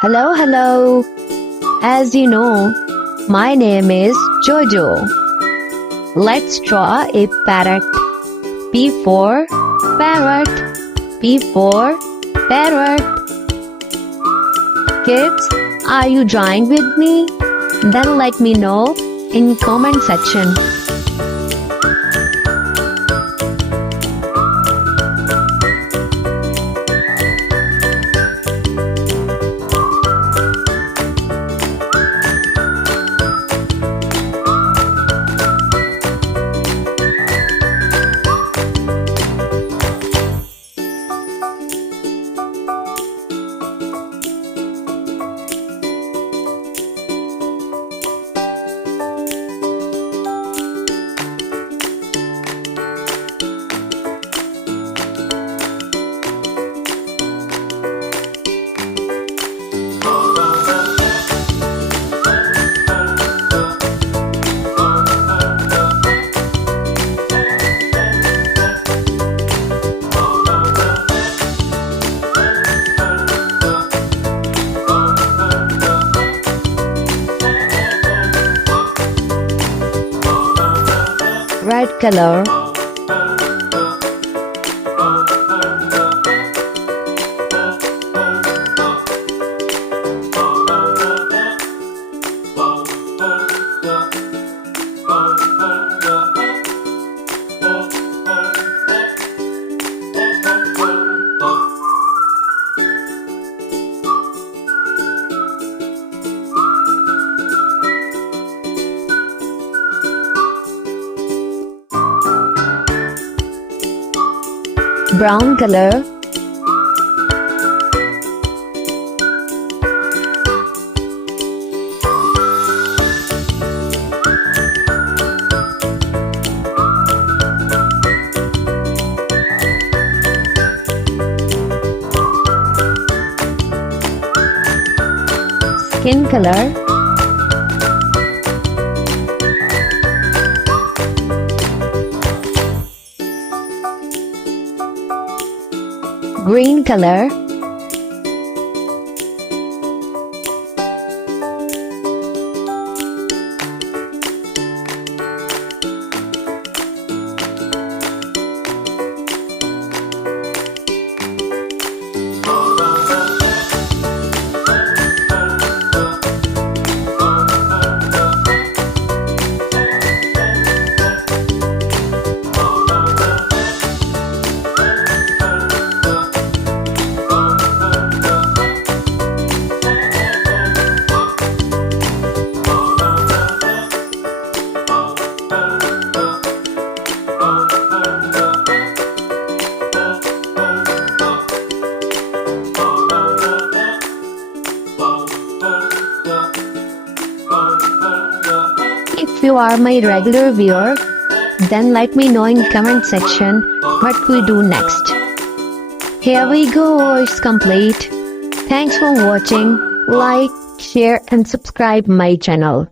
Hello, hello. As you know, my name is Jojo. Let's draw a parrot. P for parrot. P for parrot. Kids, are you drawing with me? Then let me know in comment section. Red color. Brown color. Skin color. Green color. If you are my regular viewer, then let me know in comment section what we do next. Here we go, it's complete. Thanks for watching. Like, share and subscribe my channel.